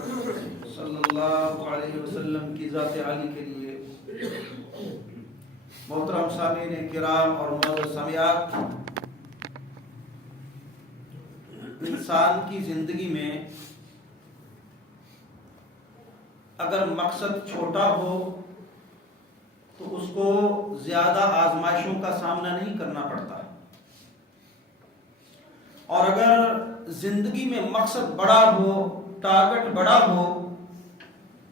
صلی اللہ علیہ وسلم کی ذات عالی کے لیے محترم سامعین کرام اور معزز سامعات، انسان کی زندگی میں اگر مقصد چھوٹا ہو تو اس کو زیادہ آزمائشوں کا سامنا نہیں کرنا پڑتا، اور اگر زندگی میں مقصد بڑا ہو، ٹارگٹ بڑا ہو،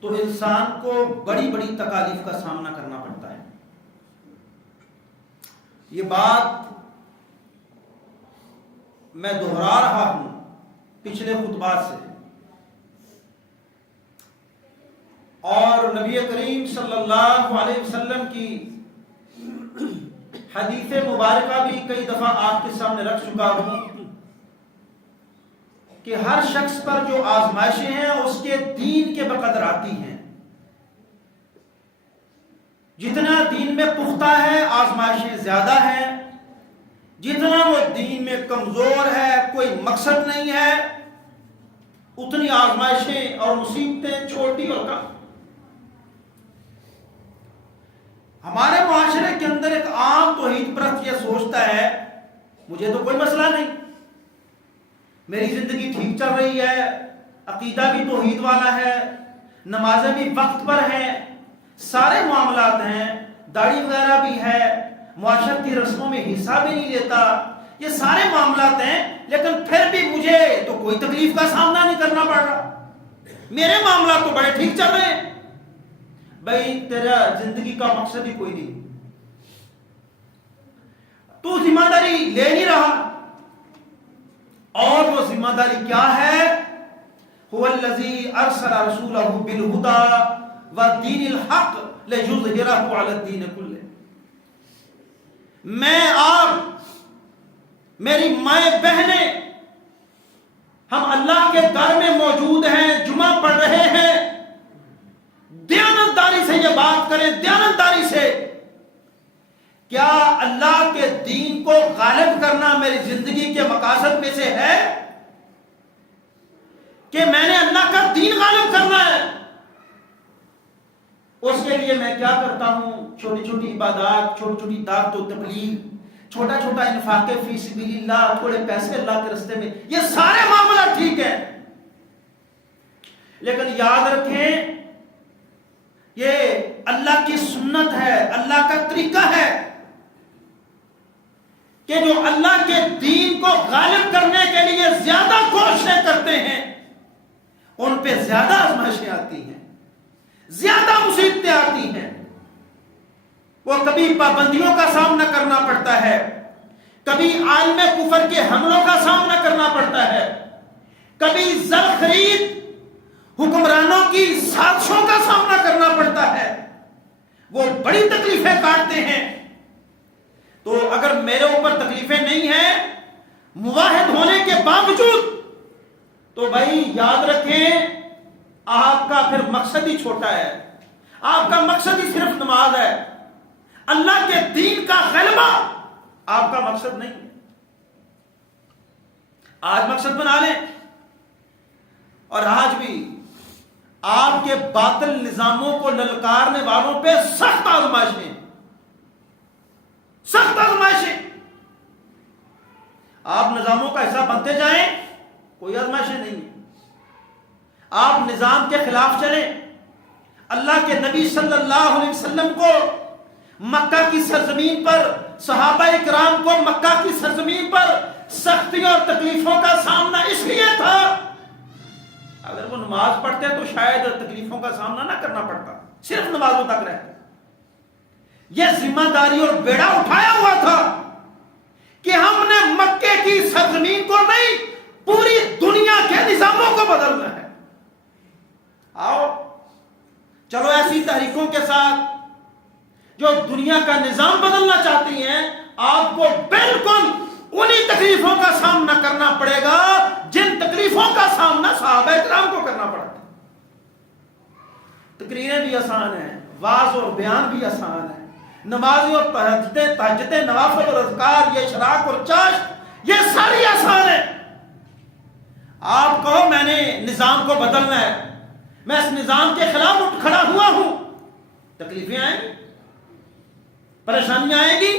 تو انسان کو بڑی بڑی تکالیف کا سامنا کرنا پڑتا ہے۔ یہ بات میں دہرا رہا ہوں پچھلے خطبات سے، اور نبی کریم صلی اللہ علیہ وسلم کی حدیث مبارکہ بھی کئی دفعہ آپ کے سامنے رکھ چکا ہوں کہ ہر شخص پر جو آزمائشیں ہیں اس کے دین کے بقدر آتی ہیں۔ جتنا دین میں پختہ ہے آزمائشیں زیادہ ہیں، جتنا وہ دین میں کمزور ہے، کوئی مقصد نہیں ہے، اتنی آزمائشیں اور مصیبتیں چھوٹی اور کم۔ ہمارے معاشرے کے اندر ایک عام توحید پرست یہ سوچتا ہے مجھے تو کوئی مسئلہ نہیں، میری زندگی ٹھیک چل رہی ہے، عقیدہ بھی توحید والا ہے، نمازیں بھی وقت پر ہیں، سارے معاملات ہیں، داڑھی وغیرہ بھی ہے، معاشرتی رسموں میں حصہ بھی نہیں لیتا، یہ سارے معاملات ہیں، لیکن پھر بھی مجھے تو کوئی تکلیف کا سامنا نہیں کرنا پڑ رہا، میرے معاملات تو بڑے ٹھیک چل رہے ہیں۔ بھائی تیرا زندگی کا مقصد ہی کوئی نہیں، تو ذمہ داری لے نہیں رہا، اور وہ ذمہ داری کیا ہے؟ هو الذی ارسل رسولہ بالہدی ودین الحق لیظہرہ علی الدین کلہ۔ میں آپ، میری مائیں بہنیں، ہم اللہ کے در میں موجود ہیں، جمعہ پڑھ رہے ہیں، دیانتداری سے یہ بات کریں، دیانتداری سے، کیا اللہ کے دین کو غالب کرنا میری زندگی کے مقاصد میں سے ہے کہ میں نے اللہ کا دین غالب کرنا ہے؟ اس کے لیے میں کیا کرتا ہوں؟ چھوٹی چھوٹی عبادات، چھوٹی چھوٹی دعوت و تبلیغ، چھوٹا چھوٹا انفاق فی سبیل اللہ، تھوڑے پیسے اللہ کے راستے میں، یہ سارے معاملات ٹھیک ہے، لیکن یاد رکھیں یہ اللہ کی سنت ہے، اللہ کا طریقہ ہے کہ جو اللہ کے دین کو غالب کرنے کے لیے زیادہ کوششیں کرتے ہیں ان پہ زیادہ آزمائشیں آتی ہیں، زیادہ مصیبتیں آتی ہیں، وہ کبھی پابندیوں کا سامنا کرنا پڑتا ہے، کبھی عالم کفر کے حملوں کا سامنا کرنا پڑتا ہے، کبھی زر خرید حکمرانوں کی سازشوں کا سامنا کرنا پڑتا ہے، وہ بڑی تکلیفیں کاٹتے ہیں۔ تو اگر میرے اوپر تکلیفیں نہیں ہیں مواحد ہونے کے باوجود، تو بھائی یاد رکھیں آپ کا پھر مقصد ہی چھوٹا ہے، آپ کا مقصد ہی صرف نماز ہے، اللہ کے دین کا غلبہ آپ کا مقصد نہیں ہے۔ آج مقصد بنا لیں، اور آج بھی آپ کے باطل نظاموں کو للکارنے والوں پہ سخت آزمائشیں، سخت آزمائشیں۔ آپ نظاموں کا حصہ بنتے جائیں، کوئی آزمائشیں نہیں ہیں، آپ نظام کے خلاف چلیں۔ اللہ کے نبی صلی اللہ علیہ وسلم کو مکہ کی سرزمین پر، صحابہ اکرام کو مکہ کی سرزمین پر سختیوں اور تکلیفوں کا سامنا اس لیے تھا، اگر وہ نماز پڑھتے تو شاید تکلیفوں کا سامنا نہ کرنا پڑتا، صرف نمازوں تک رہتے۔ یہ ذمہ داری اور بیڑا اٹھایا ہوا تھا کہ ہم نے مکے کی سرزمین کو نہیں، پوری دنیا کے نظاموں کو بدلنا ہے۔ آؤ چلو ایسی تحریکوں کے ساتھ جو دنیا کا نظام بدلنا چاہتی ہیں، آپ کو بالکل انہی تکلیفوں کا سامنا کرنا پڑے گا جن تکلیفوں کا سامنا صحابہ کرام کو کرنا پڑا تھا۔ تقریریں بھی آسان ہیں، واعظ اور بیان بھی آسان ہے، نمازیں اور تہجدیں، نوافل اور اذکار، یہ اشراق اور چاشت، یہ ساری آسان ہے۔ آپ کہو میں نے نظام کو بدلنا ہے، میں اس نظام کے خلاف اٹھ کھڑا ہوا ہوں، تکلیفیں آئیں گی، پریشانیاں آئیں گی،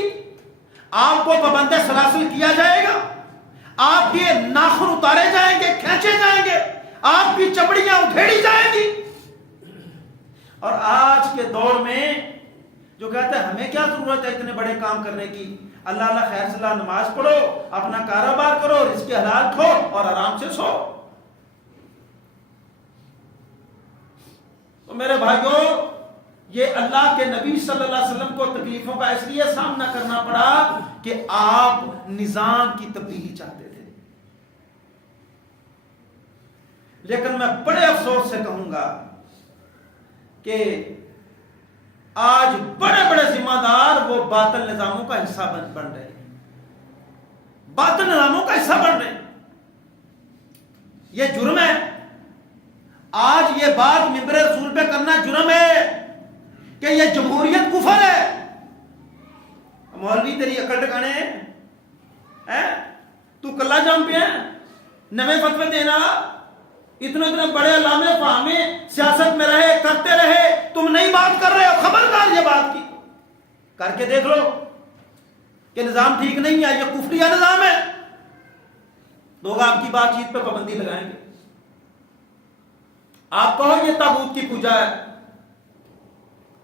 آپ کو پابند سلاسل کیا جائے گا، آپ کے ناخن اتارے جائیں گے، کھینچے جائیں گے، آپ کی چپڑیاں ادھیڑی جائیں گی۔ اور آج کے دور میں جو کہتے ہیں ہمیں کیا ضرورت ہے اتنے بڑے کام کرنے کی، اللہ اللہ خیر صلاح نماز پڑھو، اپنا کاروبار کرو، رزق حلال کھو اور آرام سے سو۔ تو میرے بھائیوں، یہ اللہ کے نبی صلی اللہ علیہ وسلم کو تکلیفوں کا اس لیے سامنا کرنا پڑا کہ آپ نظام کی تبدیلی چاہتے تھے۔ لیکن میں بڑے افسوس سے کہوں گا کہ آج بڑے بڑے ذمہ دار وہ باطل نظاموں کا حصہ بن رہے ہیں، باطل نظاموں کا حصہ بن رہے ہیں۔ یہ جرم ہے، آج یہ بات ممبر رسول پہ کرنا جرم ہے کہ یہ جمہوریت کفر ہے۔ مولوی تیری اکڑ ٹکانے ہیں، تو کلا جام پہ ہے، نویں فتوے دینا، اتنے بڑے علامے فہمے سیاست میں رہے، کرتے رہے، تم نئی بات کر رہے ہو، خبردار یہ بات کی کر کے دیکھ لو کہ نظام ٹھیک نہیں ہے، یہ کفریہ نظام ہے، لوگ آپ کی بات چیت پہ پابندی لگائیں گے۔ آپ کہو یہ تاغوت کی پوجا ہے،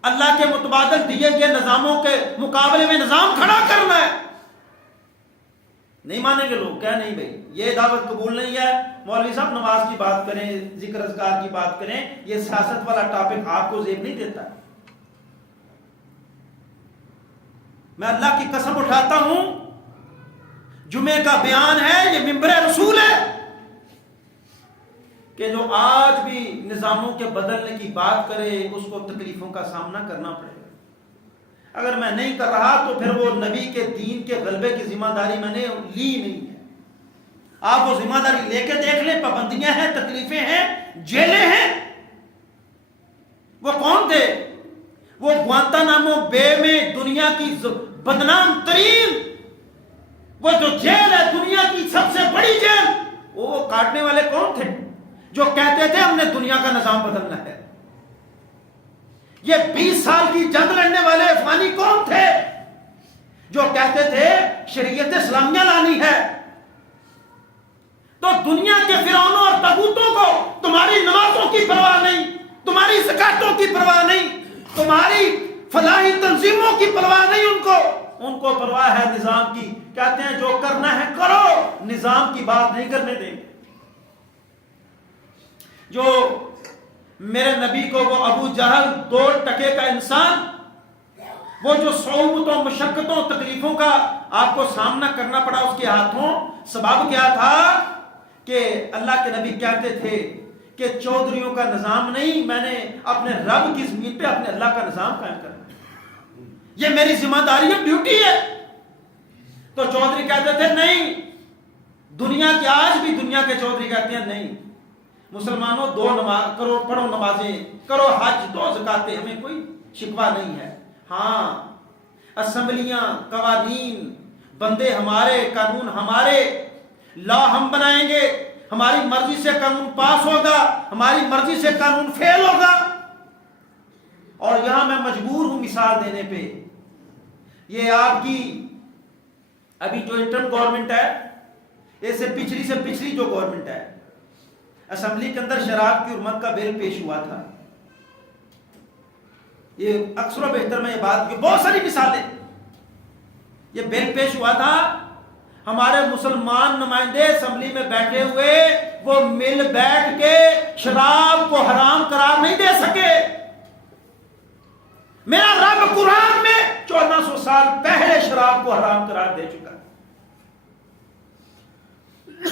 اللہ کے متبادل دیے گئے نظاموں کے مقابلے میں نظام کھڑا کرنا ہے، نہیں مانیں گے لوگ، کہہ نہیں بھائی یہ دعوت قبول نہیں ہے، مولوی صاحب نماز کی بات کریں، ذکر اذکار کی بات کریں، یہ سیاست والا ٹاپک آپ کو زیب نہیں دیتا۔ میں اللہ کی قسم اٹھاتا ہوں، جمعے کا بیان ہے، یہ ممبر رسول ہے کہ جو آج بھی نظاموں کے بدلنے کی بات کرے اس کو تکلیفوں کا سامنا کرنا پڑے گا۔ اگر میں نہیں کر رہا تو پھر وہ نبی کے دین کے غلبے کی ذمہ داری میں نے لی نہیں ہے۔ آپ وہ ذمہ داری لے کے دیکھ لیں، پابندیاں ہیں، تکلیفیں ہیں، جیلیں ہیں۔ وہ کون تھے؟ وہ گوانتانامو بے میں دنیا کی بدنام ترین وہ جو جیل ہے، دنیا کی سب سے بڑی جیل، وہ کاٹنے والے کون تھے؟ جو کہتے تھے ہم نے دنیا کا نظام بدلنا ہے۔ یہ 20 سال کی جنگ لڑنے والے افغانی کون تھے جو کہتے تھے شریعت اسلامیہ لانی ہے؟ تو دنیا کے فرعونوں اور طاغوتوں کو تمہاری نمازوں کی پرواہ نہیں، تمہاری زکاتوں کی پرواہ نہیں، تمہاری فلاحی تنظیموں کی پرواہ نہیں، ان کو پرواہ ہے نظام کی۔ کہتے ہیں جو کرنا ہے کرو، نظام کی بات نہیں کرنے دیں۔ جو میرے نبی کو وہ ابو جہل 2 ٹکے کا انسان، وہ جو صعوبتوں، مشقتوں، تکلیفوں کا آپ کو سامنا کرنا پڑا اس کے ہاتھوں، سبب کیا تھا کہ اللہ کے نبی کہتے تھے کہ چودھریوں کا نظام نہیں، میں نے اپنے رب کی زمین پہ اپنے اللہ کا نظام قائم کرنا ہے، یہ میری ذمہ داری ہے، ڈیوٹی ہے۔ تو چودھری کہتے تھے نہیں، دنیا کے آج بھی دنیا کے چودھری کہتے ہیں نہیں، مسلمانوں 2 نماز کرو، پڑھو نمازیں، کرو حج، 2 زکاتیں، ہمیں کوئی شکوہ نہیں ہے۔ ہاں، اسمبلیاں، قوانین، بندے ہمارے، قانون ہمارے، لا ہم بنائیں گے، ہماری مرضی سے قانون پاس ہوگا، ہماری مرضی سے قانون فیل ہوگا۔ اور یہاں میں مجبور ہوں مثال دینے پہ، یہ آپ کی ابھی جو انٹرم گورنمنٹ ہے، اس سے پچھلی جو گورنمنٹ ہے، اسمبلی کے اندر شراب کی حرمت کا بل پیش ہوا تھا۔ یہ اکثر و بیشتر میں یہ بات کی بہت ساری مثالیں، یہ بل پیش ہوا تھا، ہمارے مسلمان نمائندے اسمبلی میں بیٹھے ہوئے وہ مل بیٹھ کے شراب کو حرام قرار نہیں دے سکے۔ میرا رب قرآن میں 1400 سال پہلے شراب کو حرام قرار دے چکا۔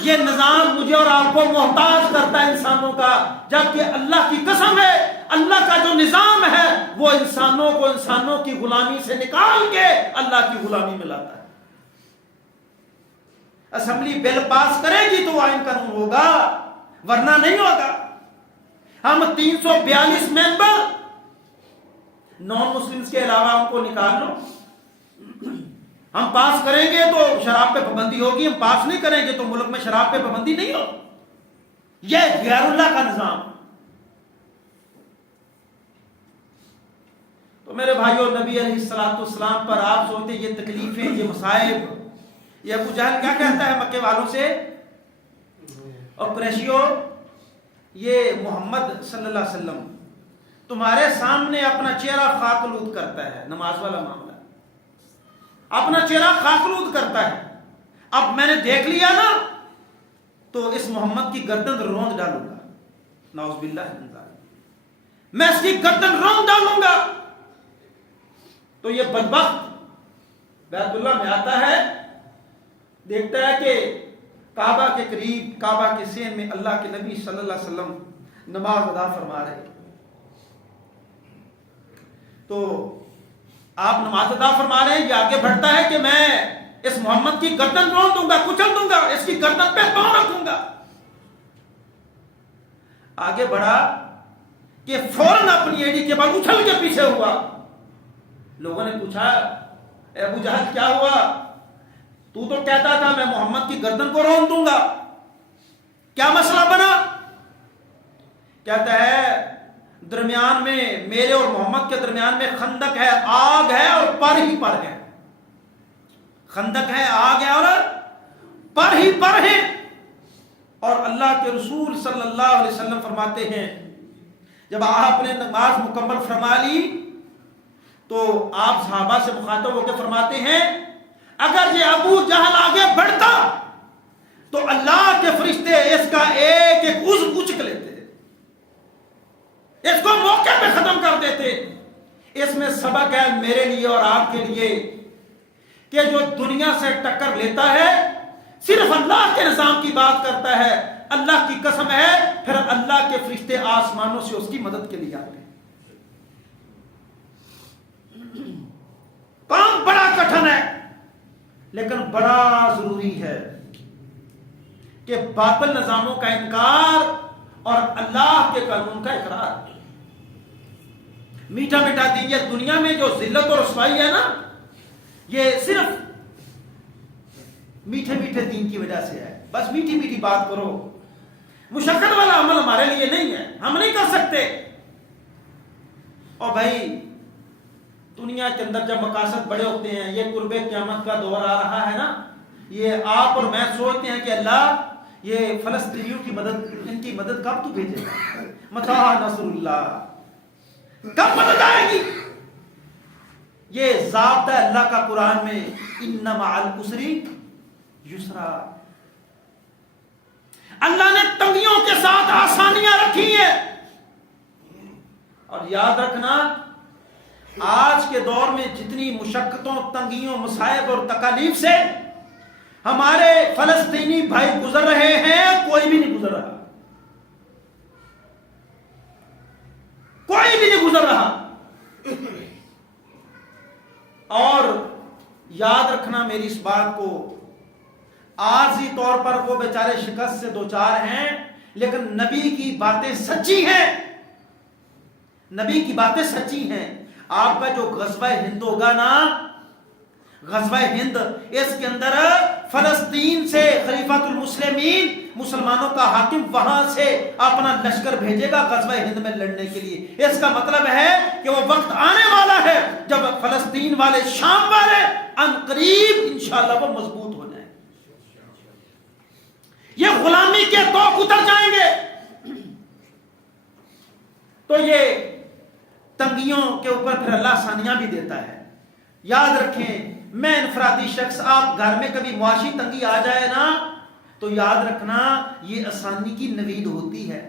یہ نظام مجھے اور آپ کو محتاج کرتا ہے انسانوں کا، جبکہ اللہ کی قسم ہے اللہ کا جو نظام ہے وہ انسانوں کو انسانوں کی غلامی سے نکال کے اللہ کی غلامی میں لاتا ہے۔ اسمبلی بل پاس کرے گی تو آئین قانون ہوگا، ورنہ نہیں ہوگا۔ ہم 342 ممبر نان مسلمز کے علاوہ ہم کو نکال لو، ہم پاس کریں گے تو شراب پہ پابندی ہوگی، ہم پاس نہیں کریں گے تو ملک میں شراب پہ پابندی نہیں ہوگی۔ یہ غیر اللہ کا نظام، تو میرے بھائیوں نبی علیہ الصلوۃ والسلام پر آپ سوچتے یہ تکلیفیں یہ مصائب، یہ ابو جہل کیا کہتا ہے مکے والوں سے اور قریشیوں، یہ محمد صلی اللہ علیہ وسلم تمہارے سامنے اپنا چہرہ خاکلود کرتا ہے، نماز والا معاملہ، اپنا چہرہ خاکلود کرتا ہے، اب میں نے دیکھ لیا نا تو اس محمد کی گردن روند ڈالوں گا، نعوذ باللہ من ذالک، میں اس کی گردن روند ڈالوں گا۔ تو یہ بدبخت بیت اللہ میں آتا ہے، دیکھتا ہے کہ کعبہ کے قریب، کعبہ کے سین میں اللہ کے نبی صلی اللہ علیہ وسلم نماز ادا فرما رہے، تو آپ نماز ادا فرما رہے ہیں، یہ آگے بڑھتا ہے کہ میں اس محمد کی گردن روند دوں گا، کچل دوں گا، اس کی گردن پہ پاؤں رکھوں گا۔ آگے بڑھا کہ فوراً اپنی ایڑی کے بل اچھل کے پیچھے ہوا۔ لوگوں نے پوچھا اے ابو جہل کیا ہوا؟ تو کہتا تھا میں محمد کی گردن کو روند دوں گا، کیا مسئلہ بنا؟ کہتا ہے درمیان میں میرے اور محمد کے درمیان میں خندق ہے، آگ ہے اور پر ہی پر ہے، خندق ہے، آگ ہے اور پر ہی پر ہے۔ اور اللہ کے رسول صلی اللہ علیہ وسلم فرماتے ہیں جب آپ نے نماز مکمل فرما لی تو آپ صحابہ سے مخاطب ہو کے فرماتے ہیں اگر یہ ابو جہل آگے بڑھتا تو اللہ کے فرشتے اس کا ایک ایک عضو اچک لیتے، اس کو موقع پہ ختم کر دیتے۔ اس میں سبق ہے میرے لیے اور آپ کے لیے کہ جو دنیا سے ٹکر لیتا ہے صرف اللہ کے نظام کی بات کرتا ہے، اللہ کی قسم ہے پھر اللہ کے فرشتے آسمانوں سے اس کی مدد کے لیے آتے ہیں۔ کام بڑا کٹھن ہے لیکن بڑا ضروری ہے کہ باطل نظاموں کا انکار اور اللہ کے قانون کا اقرار۔ میٹھا میٹھا دین، یہ دنیا میں جو ذلت اور رسوائی ہے نا، یہ صرف میٹھے میٹھے دین کی وجہ سے ہے۔ بس میٹھی میٹھی بات کرو، مشقت والا عمل ہمارے لیے نہیں ہے، ہم نہیں کر سکتے۔ اور بھائی دنیا کے اندر جب مقاصد بڑے ہوتے ہیں، یہ قرب قیامت کا دور آ رہا ہے نا، یہ آپ اور میں سوچتے ہیں کہ اللہ یہ فلسطینیوں کی مدد، ان کی مدد کب تو بھیجے گا، متى نصر اللہ، کب مدد آئے گی؟ یہ ضابطہ ہے اللہ کا قرآن میں، ان مع العسر یسرا۔ اللہ نے تنگیوں کے ساتھ آسانیاں رکھی ہیں، اور یاد رکھنا آج کے دور میں جتنی مشقتوں، تنگیوں، مصائب اور تکالیف سے ہمارے فلسطینی بھائی گزر رہے ہیں، کوئی بھی نہیں گزر رہا، کوئی بھی نہیں گزر رہا۔ اور یاد رکھنا میری اس بات کو، عارضی طور پر وہ بیچارے شکست سے دوچار ہیں لیکن نبی کی باتیں سچی ہیں، نبی کی باتیں سچی ہیں۔ آپ کا جو غزوہ ہند ہوگا نا، غزوہ ہند، اس کے اندر فلسطین سے خلیفۃ المسلمین، مسلمانوں کا حاکم وہاں سے اپنا لشکر بھیجے گا غزوہ ہند میں لڑنے کے لیے۔ اس کا مطلب ہے کہ وہ وقت آنے والا ہے جب فلسطین والے، شام والے ان قریب انشاءاللہ وہ مضبوط ہو جائیں، یہ غلامی کے توق اتر جائیں گے۔ تو یہ تنگیوں کے اوپر پھر اللہ آسانیاں بھی دیتا ہے۔ یاد رکھیں میں انفرادی شخص، آپ گھر میں کبھی معاشی تنگی آ جائے نا تو یاد رکھنا یہ آسانی کی نوید ہوتی ہے۔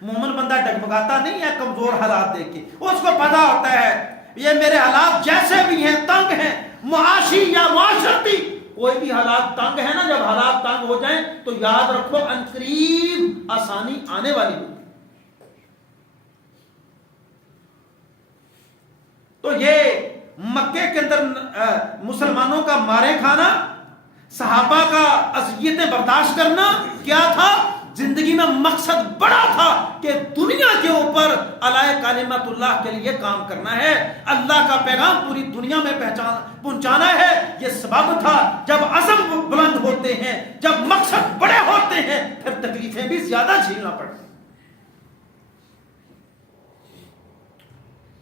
مومن بندہ ڈگمگاتا نہیں ہے کمزور حالات دیکھ کے، اس کو پتا ہوتا ہے یہ میرے حالات جیسے بھی ہیں تنگ ہیں، معاشی یا معاشرتی کوئی بھی حالات تنگ ہے نا، جب حالات تنگ ہو جائیں تو یاد رکھو عنقریب آسانی آنے والی ہوگی۔ تو یہ مکے کے اندر مسلمانوں کا مارے کھانا، صحابہ کا اذیتیں برداشت کرنا کیا تھا؟ زندگی میں مقصد بڑا تھا کہ دنیا کے اوپر علی کلمت اللہ کے لیے کام کرنا ہے، اللہ کا پیغام پوری دنیا میں پہنچانا ہے۔ یہ سبب تھا۔ جب عزم بلند ہوتے ہیں، جب مقصد بڑے ہوتے ہیں، پھر تکلیفیں بھی زیادہ جھیلنا پڑتی ہیں۔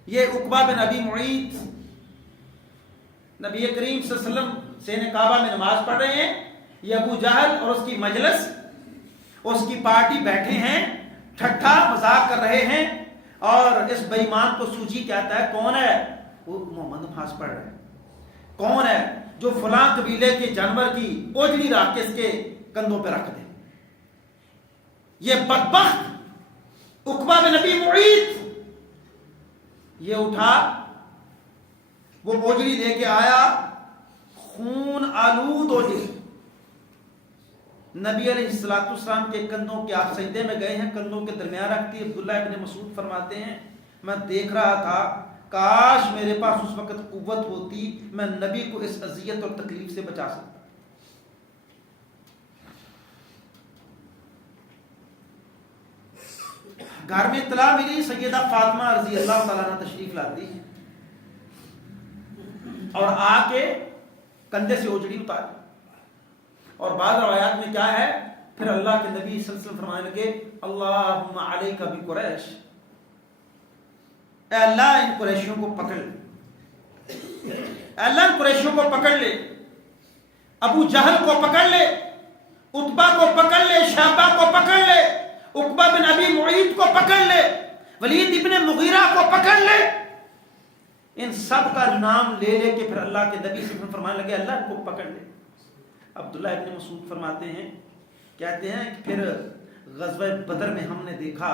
یہ عقبہ بن ابی معیط نبی کریم صلی اللہ علیہ وسلم سین کعبہ میں نماز پڑھ رہے ہیں، یہ ابو جہل اور اس کی مجلس، اس کی پارٹی بیٹھے ہیں، ٹھٹھا مذاق کر رہے ہیں، اور اس بے ایمان کو سوچی کہتا ہے کون ہے؟ وہ محمد نماز پڑھ رہے ہیں، کون ہے جو فلاں قبیلے کے جانور کی اوجڑی رکھ کے اس کے کندھوں پہ رکھ دے؟ یہ بدبخت عقبہ بن ابی معیط یہ اٹھا، وہ اوجڑی لے کے آیا، خون آلود اوجڑی، نبی علیہ السلام کے کندھوں کے، آپ سجدے میں گئے ہیں، کندھوں کے درمیان رکھتی۔ عبداللہ ابن مسعود فرماتے ہیں میں دیکھ رہا تھا کاش میرے پاس اس وقت قوت ہوتی، میں نبی کو اس اذیت اور تکلیف سے بچا سکتا۔ گھر میں اطلاع ملی، سیدہ فاطمہ رضی اللہ تعالیٰ عنہ تشریف لاتی ہے اور آ کے کندھے سے اوجڑی اتاری، اور بعض روایات میں کیا ہے، پھر اللہ کے نبی صلی اللہ علیہ وسلم فرمانے لگے اللہم علیک بقریش، اے اللہ ان قریشیوں کو پکڑ لے، اے اللہ ان قریشیوں کو پکڑ لے، ابو جہل کو پکڑ لے، عتبہ کو پکڑ لے، شیبہ کو پکڑ لے، عقبہ بن ابی معیط کو پکڑ لے، ولید ابن مغیرہ کو پکڑ لے، ان سب کا نام لے لے کے پھر اللہ کے نبی صلی اللہ علیہ وسلم فرمانے لگے اللہ ان کو پکڑ لے۔ عبداللہ ابن مسعود فرماتے ہیں، کہتے ہیں کہ پھر غزوہ بدر میں ہم نے دیکھا،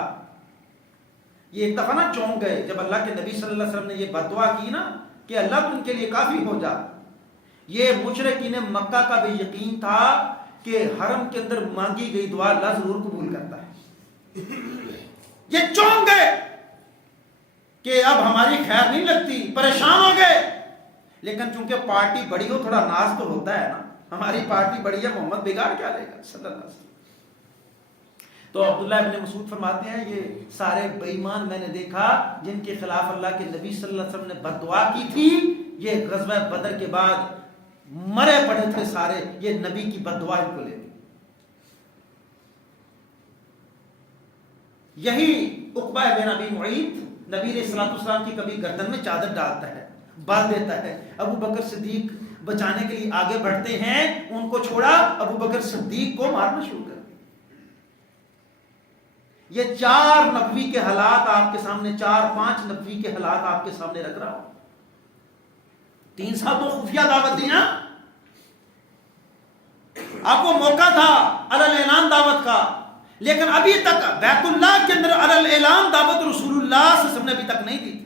یہ ایک دفعہ نا چونک گئے جب اللہ کے نبی صلی اللہ علیہ وسلم نے یہ بد دعا کی نا کہ اللہ تو ان کے لیے کافی ہو جا۔ یہ مشرکین مکہ کا بھی یقین تھا کہ حرم کے اندر مانگی گئی دعا اللہ ضرور قبول کرتا ہے۔ یہ چونک گئے کہ اب ہماری خیر نہیں لگتی، پریشان ہو گئے، لیکن چونکہ پارٹی بڑی ہو تھوڑا ناز تو ہوتا ہے نا، ہماری پارٹی بڑی ہے، محمد بگاڑ کیا لے گا صلی اللہ علیہ وسلم۔ تو عبداللہ ابن مسعود فرماتے ہیں یہ سارے بے ایمان میں نے دیکھا جن کے خلاف اللہ کے نبی صلی اللہ علیہ وسلم نے بد دعا کی تھی، یہ غزوہ بدر کے بعد مرے پڑے تھے سارے، یہ نبی کی بد دعا ان کو لے گئی۔ یہی عقبہ بن ابی معیط نبی علیہ السلام کی کبھی گردن میں چادر ڈالتا ہے، باندھ دیتا ہے، ابو بکر صدیق بچانے کے لیے آگے بڑھتے ہیں، ان کو چھوڑا، ابو بکر صدیق کو مارنا شروع کر دیا۔ یہ 4 نبوی کے حالات آپ کے سامنے، 4-5 نبوی کے حالات آپ کے سامنے رکھ رہا ہوں۔ 3 سال تو خفیہ دعوت دی نا، آپ کو موقع تھا علی اعلان دعوت کا، لیکن ابھی تک بیت اللہ کے اندر علی اعلان دعوت رسول اللہ صلی اللہ علیہ وسلم نے ابھی تک نہیں دی تھی۔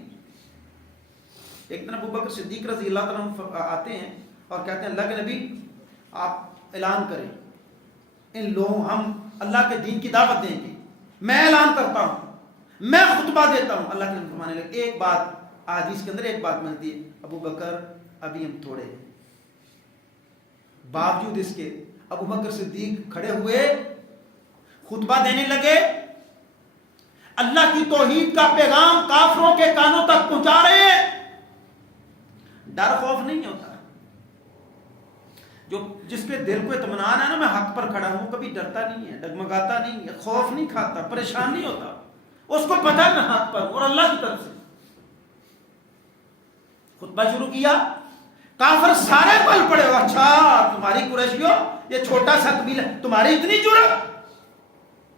ایک دن ابو بکر صدیق رضی اللہ تعالیٰ عنہ آتے ہیں اور کہتے ہیں اللہ کے نبی آپ اعلان کریں، ان لوگوں ہم اللہ کے دین کی دعوت دیں گے، میں اعلان کرتا ہوں، میں خطبہ دیتا ہوں۔ اللہ کے نبی فرمانے لگے ایک بات، حدیث کے اندر ایک بات ملتی ہے، ابو بکر ابھی ہم تھوڑے ہیں۔ باوجود اس کے ابو بکر صدیق کھڑے ہوئے، خطبہ دینے لگے، اللہ کی توحید کا پیغام کافروں کے کانوں تک پہنچا رہے ہیں۔ ڈر خوف نہیں ہوتا، جو جس کے دل کو اطمینان ہے نا میں حق پر کھڑا ہوں، کبھی ڈرتا نہیں ہے، ڈگمگاتا نہیں ہے، خوف نہیں کھاتا، پریشان نہیں ہوتا، اس کو پتہ ہے میں حق پر اور اللہ کی طرف سے۔ خطبہ شروع کیا، کافر سارے پل پڑے، اچھا تمہاری قریشیوں یہ چھوٹا سا قبیلہ، تمہاری اتنی جرأت،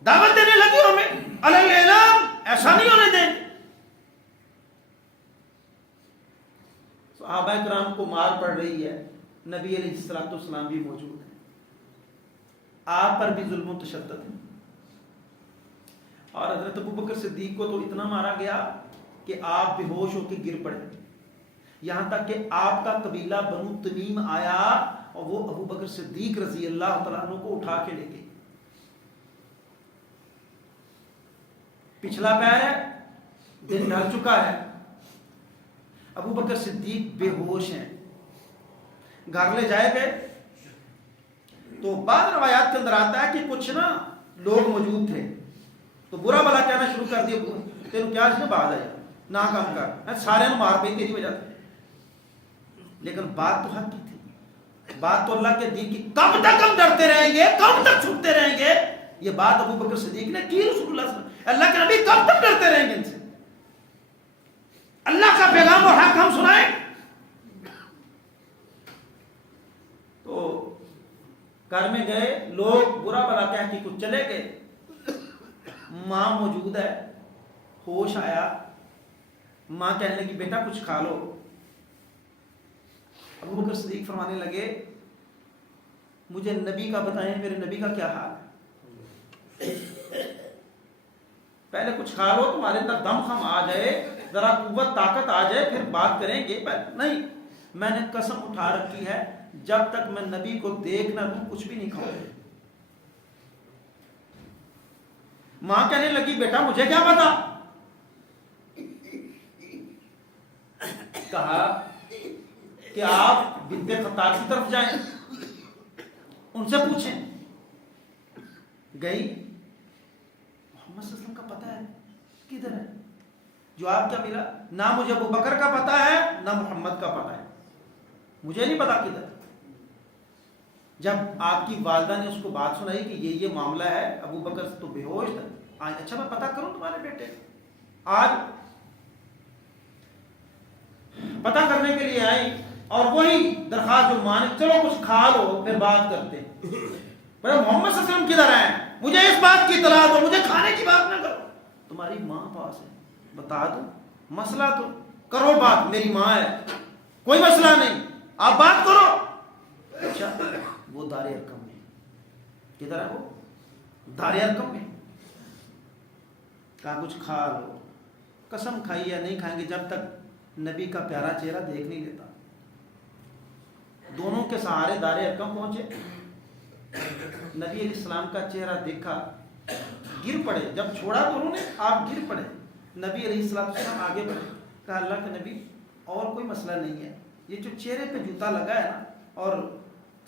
دعوت دینے لگی ہو ہمیں علی اعلان، ایسا نہیں ہونے دیں۔ صحابہ کرام کو مار پڑ رہی ہے، نبی علیہ السلام بھی موجود ہیں، آپ پر بھی ظلم و تشدد ہے، اور حضرت ابو بکر صدیق کو تو اتنا مارا گیا کہ آپ بے ہوش ہو کے گر پڑے، یہاں تک کہ آپ کا قبیلہ بنو تمیم آیا اور وہ ابو بکر صدیق رضی اللہ تعالیٰ عنہ کو اٹھا کے لے گئے۔ پچھلا پیر ہے، دن ڈھل چکا ہے، ابو بکر صدیق بے ہوش ہیں، گھر لے جائے گئے تو بعض روایات کے اندر آتا ہے کہ کچھ نا لوگ موجود تھے تو برا بلا کہنا شروع کر دیا، تیرے کیا اس نے باہر آیا نہ کام کر، سارے مار پی تیری وجہ سے۔ لیکن بات تو حق کی تھی، بات تو اللہ کے دین کی، کب تک ہم ڈرتے رہیں گے، کب تک چھپتے رہیں گے، یہ بات ابو بکر صدیق نے کی رسول اللہ صلی اللہ علیہ وسلم، اللہ کے نبی کب تک ڈرتے رہیں گے ان سے، اللہ گھر میں گئے, لوگ برا بھلا کہہ کے کچھ چلے گئے, ماں موجود ہے, ہوش آیا, ماں کہنے لگی بیٹا کچھ کھا لو. ابو بکر صدیق فرمانے لگے مجھے نبی کا بتائیں, میرے نبی کا کیا حال ہے, پہلے کچھ کھا لو, تمہارے اندر دم خم آ جائے, ذرا قوت طاقت آ جائے, پھر بات کریں گے. نہیں, میں نے قسم اٹھا رکھی ہے جب تک میں نبی کو دیکھ نہ لوں کچھ بھی نہیں کھاؤں. ماں کہنے لگی بیٹا مجھے کیا پتا. کہا کہ آپ بنت خطاب کی طرف جائیں, ان سے پوچھیں. گئی, محمد صلی اللہ علیہ وسلم کا پتہ ہے کدھر ہے؟ جواب کیا ملا, نہ مجھے ابو بکر کا پتہ ہے نہ محمد کا پتہ ہے, مجھے نہیں پتا کدھر. جب آپ کی والدہ نے اس کو بات سنائی کہ یہ معاملہ ہے, ابو بکر تو بے ہوش تھا. اچھا میں پتہ کروں تمہارے بیٹے. آج پتہ کرنے کے لیے آئی اور وہی درخواست جو مانے, چلو کچھ کھا لو پھر بات کرتے. محمد صلی اللہ علیہ وسلم کدھر آئے, مجھے اس بات کی اطلاع دو, مجھے کھانے کی بات نہ کرو. تمہاری ماں پاس ہے, بتا دو, مسئلہ تو کرو بات, میری ماں ہے, کوئی مسئلہ نہیں, آپ بات کرو. اچھا وہ دار ارقم میں, کدھر ہے وہ دار ارقم میں. کہا کچھ کھا لو. قسم کھائی یا نہیں کھائیں گے جب تک نبی کا پیارا چہرہ دیکھ نہیں لیتا. دونوں کے سہارے دار ارقم پہنچے, نبی علیہ السلام کا چہرہ دیکھا, گر پڑے. جب چھوڑا تو انہوں نے, آپ گر پڑے. نبی علیہ السلام آگے بڑھے, کہا اللہ کے نبی اور کوئی مسئلہ نہیں ہے, یہ جو چہرے پہ جوتا لگا ہے نا, اور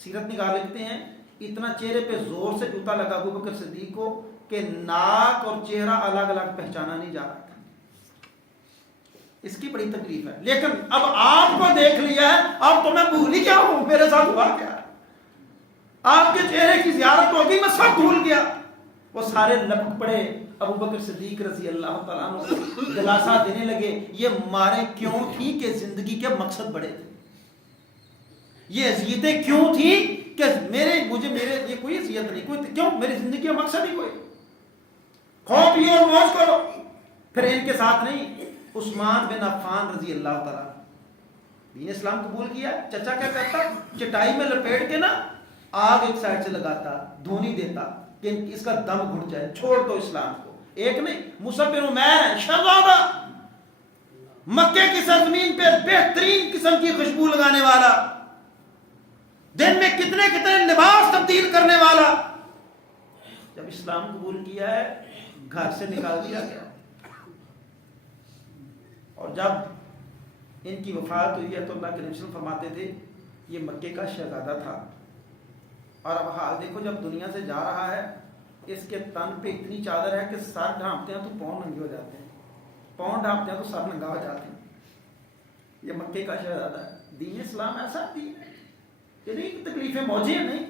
سیرت نگار لکھتے ہیں اتنا چہرے پہ زور سے جوتا لگا ابو بکر صدیق کو کہ ناک اور چہرہ الگ الگ پہچانا نہیں جا رہا تھا. اس کی بڑی تکلیف ہے. لیکن اب آپ کو دیکھ لیا ہے, اب تو میں بھول ہی کیا ہوں, میرے ساتھ ہوا کیا, آپ کے چہرے کی زیارت ہو گئی, میں سب بھول گیا. وہ سارے لپک پڑے, ابو بکر صدیق رضی اللہ تعالیٰ عنہ دلاسا دینے لگے. یہ مارے کیوں تھی کہ زندگی کے مقصد بڑے تھے, یہ اذیتیں کیوں تھی کہ میرے یہ کوئی اذیت نہیں, کوئی کیوں, میری زندگی کا مقصد ہی کوئی, کھو پیو اور موج کرو. پھر ان کے ساتھ نہیں, عثمان بن عفان رضی اللہ تعالیٰ دین اسلام قبول کیا. چچا کیا کرتا, چٹائی میں لپیٹ کے نا آگ ایک سائڈ سے لگاتا, دھونی دیتا کہ اس کا دم گھٹ جائے, چھوڑ دو اسلام کو. ایک نہیں, مصعب بن عمیر ہے شہزادہ, مکے کی سرزمین پہ بہترین قسم کی خوشبو لگانے والا, دن میں کتنے کتنے لباس تبدیل کرنے والا. جب اسلام قبول کیا ہے گھر سے نکال دیا گیا. اور جب ان کی وفات ہوئی ہے تو اللہ کے نبی صلی اللہ علیہ وسلم فرماتے تھے یہ مکے کا شہزادہ تھا. اور اب حال دیکھو, جب دنیا سے جا رہا ہے اس کے تن پہ اتنی چادر ہے کہ سر ڈھانپتے ہیں تو پاؤں ننگے ہو جاتے ہیں, پاؤں ڈھانپتے ہیں تو سر ننگا ہو جاتے ہیں. یہ مکے کا شہزادہ ہے. دین اسلام ایسا دین ہے کہ نہیں تکلیفیں موجود نہیں,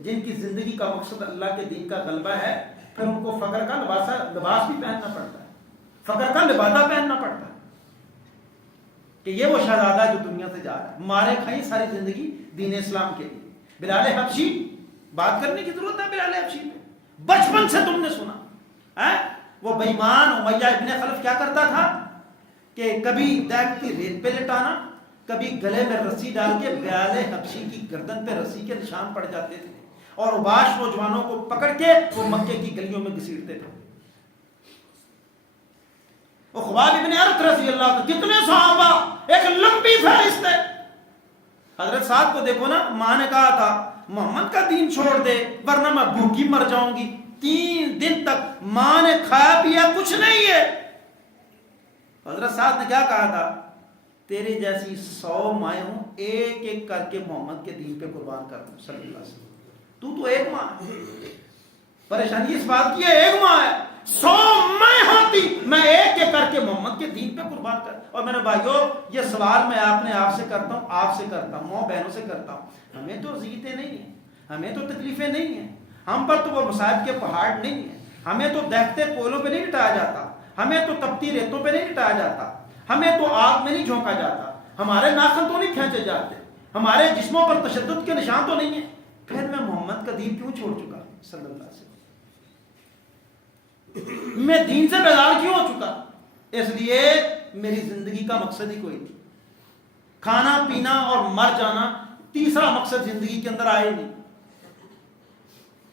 جن کی زندگی کا مقصد اللہ کے دین کا غلبہ ہے, پھر ان کو فقر کا لباس بھی پہننا پڑتا ہے, فقر کا لبادہ پہننا پڑتا ہے کہ یہ وہ شہزادہ ہے جو دنیا سے جا رہا ہے. مارے کھائی ساری زندگی دین اسلام کے لیے. بلال حبشی, بات کرنے کی ضرورت ہے بلال حبشی پہ, بچپن سے تم نے سنا ہے. وہ بے ایمان امیہ ابن خلف کیا کرتا تھا کہ کبھی دیکھتی ریت پہ لٹانا, کبھی گلے میں رسی ڈال کے بلال حبشی کی گردن پہ رسی کے نشان پڑ جاتے تھے, اور اوباش نوجوانوں کو پکڑ کے وہ مکے کی گلیوں میں گھسیٹتے تھے. وہ خباب ابن ارت رضی اللہ عنہ, کتنے صحابہ, ایک لمبی فہرست ہے. حضرت سعد کو دیکھو نا, ماں نے کہا تھا محمد کا دین چھوڑ دے ورنہ میں بھوکی مر جاؤں گی. 3 دن تک ماں نے کھایا پیا کچھ نہیں ہے. حضرت سعد نے کیا کہا تھا, تیرے جیسی 100 مائیں ہوں, ایک ایک کر کے محمد کے دین پہ قربان کر دوں صلی اللہ علیہ وسلم. تو ایک ماں ہے, پریشانی اس بات کی ہے ایک ماں ہے, 100 مائیں ہوتی میں ایک ایک کر کے محمد کے دین پہ قربان کر. اور میرے بھائیو, یہ سوال میں آپ سے کرتا ہوں, آپ سے کرتا ہوں, ماں بہنوں سے کرتا ہوں. ہمیں تو اذیتیں نہیں ہیں, ہمیں تو تکلیفیں نہیں ہیں, ہم پر تو وہ مصائب کے پہاڑ نہیں ہیں, ہمیں تو دہتے کوئلوں پہ نہیں لٹایا جاتا, ہمیں تو تپتی ریتوں پہ نہیں لٹایا جاتا, ہمیں تو آگ میں نہیں جھونکا جاتا, ہمارے ناخن تو نہیں کھینچے جاتے, ہمارے جسموں پر تشدد کے نشان تو نہیں ہیں. پھر میں محمد محمد کا دین کیوں چھوڑ چکا صلی اللہ علیہ وسلم؟ میں دین سے بیزار کیوں ہو چکا؟ اس لیے میری زندگی کا مقصد ہی کوئی نہیں، کھانا پینا اور مر جانا تیسرا مقصد زندگی کے اندر آئے نہیں۔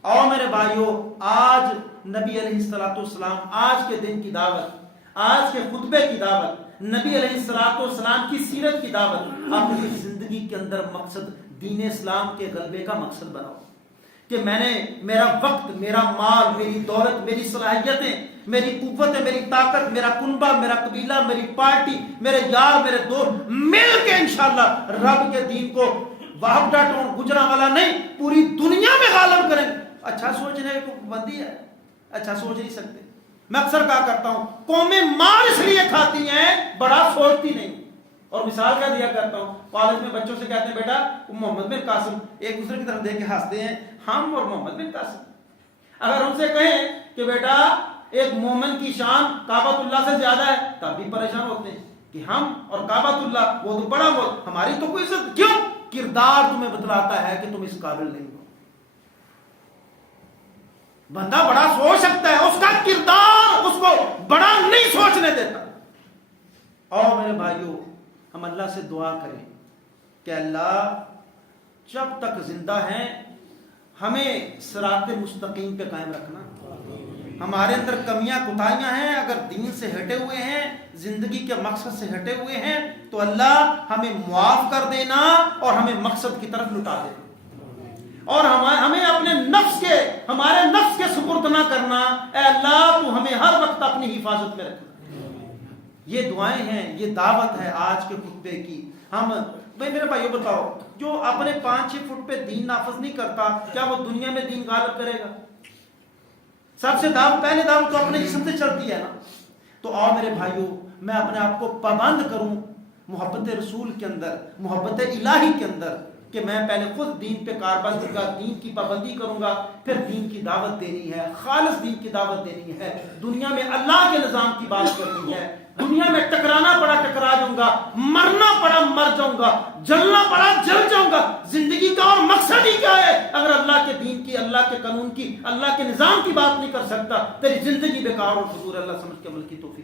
اور میرے بھائیوں، آج نبی علیہ السلام آج کے دن کی دعوت، آج کے خطبے کی دعوت، نبی علیہ السلام کی سیرت کی دعوت، اپنی زندگی کے اندر مقصد دین اسلام کے غلبے کا مقصد بناؤ کہ میں نے میرا وقت، میرا مال، میری دولت، میری صلاحیتیں، میری قوتیں، میری طاقت، میرا کنبہ، میرا قبیلہ، میری پارٹی، میرے یار، میرے دوست مل کے انشاءاللہ رب کے دین کو وحدہ ٹون گجرانوالہ نہیں پوری دنیا میں غالب کریں۔ اچھا سوچنے کو پابندی ہے؟ اچھا سوچ نہیں سکتے؟ میں اکثر کہا کرتا ہوں قومیں مار اس لیے کھاتی ہیں بڑا سوچتی نہیں۔ اور مثال کیا دیا کرتا ہوں، کالج میں بچوں سے کہتے ہیں بیٹا محمد بن قاسم، ایک دوسرے کی طرف دیکھ کے ہنستے ہیں، ہم اور محمد بن قاسم۔ اگر ہم سے کہیں کہ بیٹا ایک مومن کی شان کعبۃ اللہ سے زیادہ ہے، تب بھی پریشان ہوتے ہیں کہ ہم اور کعبۃ اللہ وہ تو بڑا وہ، ہماری تو کوئی عزت کیوں؟ کردار تمہیں بتلاتا ہے کہ تم اس قابل نہیں ہو۔ بندہ بڑا سوچ سکتا ہے، اس کا کردار اس کو بڑا نہیں سوچنے دیتا۔ اور میرے بھائیوں، ہم اللہ سے دعا کریں کہ اللہ جب تک زندہ ہیں ہمیں صراط مستقیم پہ قائم رکھنا۔ ہمارے اندر کمیاں کوتاہیاں ہیں، اگر دین سے ہٹے ہوئے ہیں، زندگی کے مقصد سے ہٹے ہوئے ہیں تو اللہ ہمیں معاف کر دینا اور ہمیں مقصد کی طرف لٹا دینا، اور ہمیں اپنے ہمارے نفس کے سپرد نہ کرنا۔ اے اللہ تو ہمیں ہر وقت اپنی حفاظت میں رکھنا۔ یہ دعائیں ہیں، یہ دعوت ہے آج کے خطبے کی۔ ہم بھائی میرے بھائیو بتاؤ، جو اپنے 5-6 فٹ پہ دین نافذ نہیں کرتا، کیا وہ دنیا میں دین غالب کرے گا؟ سب سے پہلے دعوت تو اپنے جسم سے چلتی ہے نا۔ تو آؤ میرے بھائیو، میں اپنے آپ کو پابند کروں محبت رسول کے اندر، محبت الہی کے اندر، کہ میں پہلے خود دین پہ کاربند کروں گا، دین کی پابندی کروں گا، پھر دین کی دعوت دینی ہے، خالص دین کی دعوت دینی ہے، دنیا میں اللہ کے نظام کی بات کرنی ہے۔ دنیا میں ٹکرانا پڑا ٹکرا جاؤں گا، مرنا پڑا مر جاؤں گا، جلنا پڑا جل جاؤں گا۔ زندگی کا اور مقصد ہی کیا ہے اگر اللہ کے دین کی، اللہ کے قانون کی، اللہ کے نظام کی بات نہیں کر سکتا؟ تیری زندگی بیکار اور فضول۔ اللہ سمجھ کے عمل کی توفیق